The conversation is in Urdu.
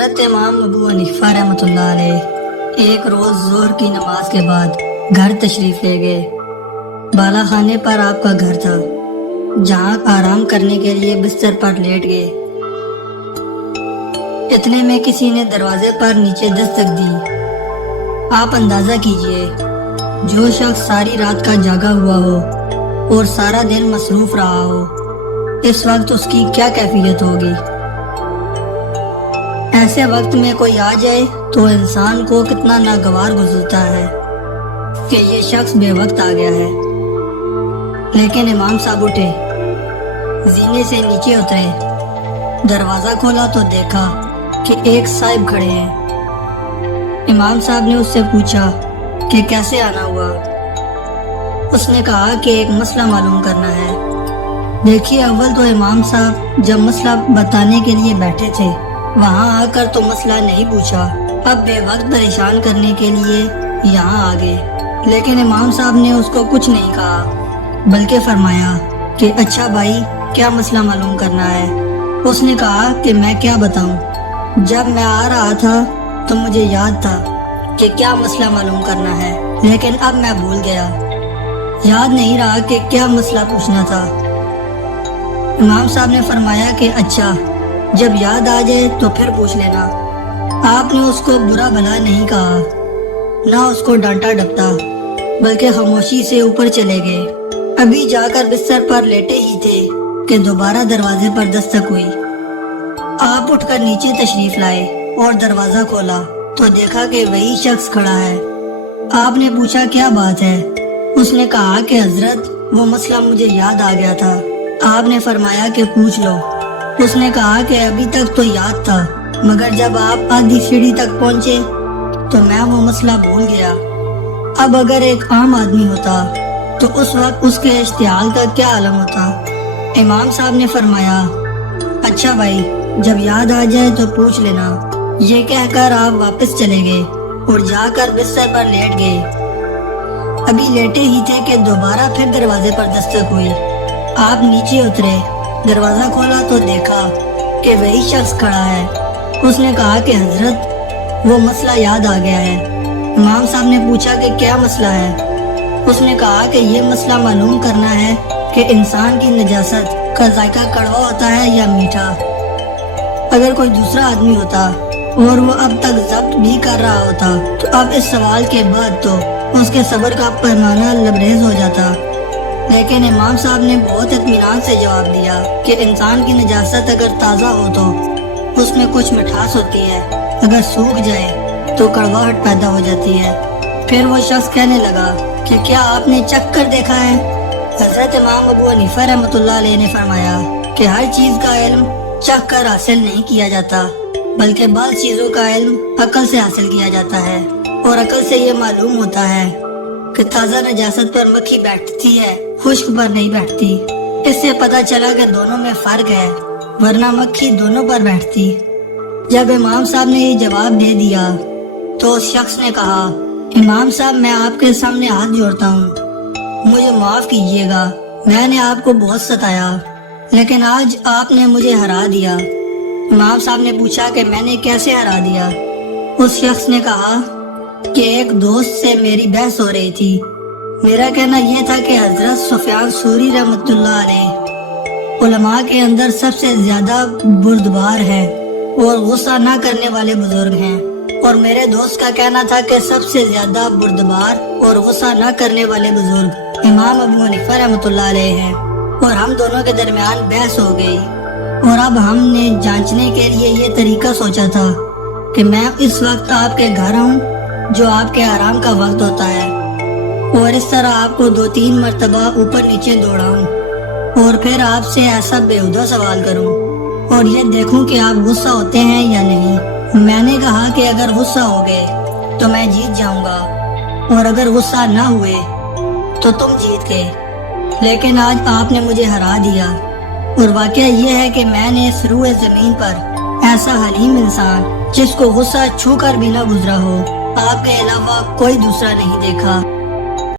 حضرت امام ابو حنیفہ رحمۃ اللہ علیہ ایک روز ظہر کی نماز کے بعد گھر تشریف لے گئے۔ بالا خانے پر آپ کا گھر تھا، جہاں آرام کرنے کے لیے بستر پر لیٹ گئے۔ اتنے میں کسی نے دروازے پر نیچے دستک دی۔ آپ اندازہ کیجئے، جو شخص ساری رات کا جاگا ہوا ہو اور سارا دن مصروف رہا ہو، اس وقت اس کی کیا کیفیت ہوگی۔ ایسے وقت میں کوئی آ جائے تو انسان کو کتنا ناگوار گزرتا ہے کہ یہ شخص بے وقت آ گیا ہے۔ لیکن امام صاحب اٹھے، زینے سے نیچے اترے، دروازہ کھولا تو دیکھا کہ ایک صاحب کھڑے ہیں۔ امام صاحب نے اس سے پوچھا کہ کیسے آنا ہوا۔ اس نے کہا کہ ایک مسئلہ معلوم کرنا ہے۔ دیکھیے، اول تو امام صاحب جب مسئلہ بتانے کے لیے بیٹھے تھے، وہاں آ کر تو مسئلہ نہیں پوچھا، اب بے وقت پریشان کرنے کے لیے یہاں آ گئے۔ لیکن امام صاحب نے اس کو کچھ نہیں کہا، بلکہ فرمایا کہ اچھا بھائی، کیا مسئلہ معلوم کرنا ہے۔ اس نے کہا کہ میں کیا بتاؤں، جب میں آ رہا تھا تو مجھے یاد تھا کہ کیا مسئلہ معلوم کرنا ہے، لیکن اب میں بھول گیا، یاد نہیں رہا کہ کیا مسئلہ پوچھنا تھا۔ امام صاحب نے فرمایا کہ اچھا، جب یاد آ جائے تو پھر پوچھ لینا۔ آپ نے اس کو برا بھلا نہیں کہا، نہ اس کو ڈانٹا ڈپٹا، بلکہ خاموشی سے اوپر چلے گئے۔ ابھی جا کر بستر پر لیٹے ہی تھے کہ دوبارہ دروازے پر دستک ہوئی۔ آپ اٹھ کر نیچے تشریف لائے اور دروازہ کھولا تو دیکھا کہ وہی شخص کھڑا ہے۔ آپ نے پوچھا کیا بات ہے۔ اس نے کہا کہ حضرت، وہ مسئلہ مجھے یاد آ گیا تھا۔ آپ نے فرمایا کہ پوچھ لو۔ اس نے کہا کہ ابھی تک تو یاد تھا، مگر جب آپ آدھی سیڑھی تک پہنچے تو میں وہ مسئلہ بھول گیا۔ اب اگر ایک عام آدمی ہوتا تو اس وقت اس کے اشتعال کا کیا عالم ہوتا۔ امام صاحب نے فرمایا اچھا بھائی، جب یاد آ جائے تو پوچھ لینا۔ یہ کہہ کر آپ واپس چلے گئے اور جا کر بستر پر لیٹ گئے۔ ابھی لیٹے ہی تھے کہ دوبارہ پھر دروازے پر دستک ہوئی۔ آپ نیچے اترے، دروازہ کھولا تو دیکھا کہ وہی شخص کھڑا ہے۔ اس نے کہا کہ حضرت، وہ مسئلہ یاد آ گیا ہے۔ امام صاحب نے پوچھا کہ کیا مسئلہ ہے۔ اس نے کہا کہ یہ مسئلہ معلوم کرنا ہے کہ انسان کی نجاست کا ذائقہ کڑوا ہوتا ہے یا میٹھا۔ اگر کوئی دوسرا آدمی ہوتا اور وہ اب تک ضبط بھی کر رہا ہوتا تو اب اس سوال کے بعد تو اس کے صبر کا پیمانہ لبریز ہو جاتا۔ لیکن امام صاحب نے بہت اطمینان سے جواب دیا کہ انسان کی نجاست اگر تازہ ہو تو اس میں کچھ مٹھاس ہوتی ہے، اگر سوکھ جائے تو کڑواہٹ پیدا ہو جاتی ہے۔ پھر وہ شخص کہنے لگا کہ کیا آپ نے چکھ کر دیکھا ہے۔ حضرت امام ابو حنیفہ رحمۃ اللہ علیہ نے فرمایا کہ ہر چیز کا علم چکھ کر حاصل نہیں کیا جاتا، بلکہ بعض چیزوں کا علم عقل سے حاصل کیا جاتا ہے، اور عقل سے یہ معلوم ہوتا ہے کہ تازہ نجاست پر مکھی بیٹھتی ہے، خشک پر نہیں بیٹھتی۔ اس سے پتہ چلا کہ دونوں میں فرق ہے، ورنہ مکھی دونوں پر بیٹھتی۔ جب امام صاحب نے یہ جواب دے دیا تو اس شخص نے کہا، امام صاحب، میں آپ کے سامنے ہاتھ جوڑتا ہوں، مجھے معاف کیجیے گا، میں نے آپ کو بہت ستایا، لیکن آج آپ نے مجھے ہرا دیا۔ امام صاحب نے پوچھا کہ میں نے کیسے ہرا دیا۔ اس شخص نے کہا کہ ایک دوست سے میری بحث ہو رہی تھی، میرا کہنا یہ تھا کہ حضرت سفیان ثوری رحمۃ اللہ علیہ علماء کے اندر سب سے زیادہ بردبار ہے اور غصہ نہ کرنے والے بزرگ ہیں، اور میرے دوست کا کہنا تھا کہ سب سے زیادہ بردبار اور غصہ نہ کرنے والے بزرگ امام ابو حنیفہ رحمۃ اللہ علیہ ہیں، اور ہم دونوں کے درمیان بحث ہو گئی، اور اب ہم نے جانچنے کے لیے یہ طریقہ سوچا تھا کہ میں اس وقت آپ کے گھر ہوں جو آپ کے آرام کا وقت ہوتا ہے، اور اس طرح آپ کو 2-3 مرتبہ اوپر نیچے دوڑاؤں اور پھر آپ سے ایسا بےہودہ سوال کروں اور یہ دیکھوں کہ آپ غصہ ہوتے ہیں یا نہیں۔ میں نے کہا کہ اگر غصہ ہو گئے تو میں جیت جاؤں گا، اور اگر غصہ نہ ہوئے تو تم جیت گئے، لیکن آج آپ نے مجھے ہرا دیا۔ اور واقعہ یہ ہے کہ میں نے اس روئے زمین پر ایسا حلیم انسان جس کو غصہ چھو کر بھی نہ گزرا ہو، آپ کے علاوہ کوئی دوسرا نہیں دیکھا۔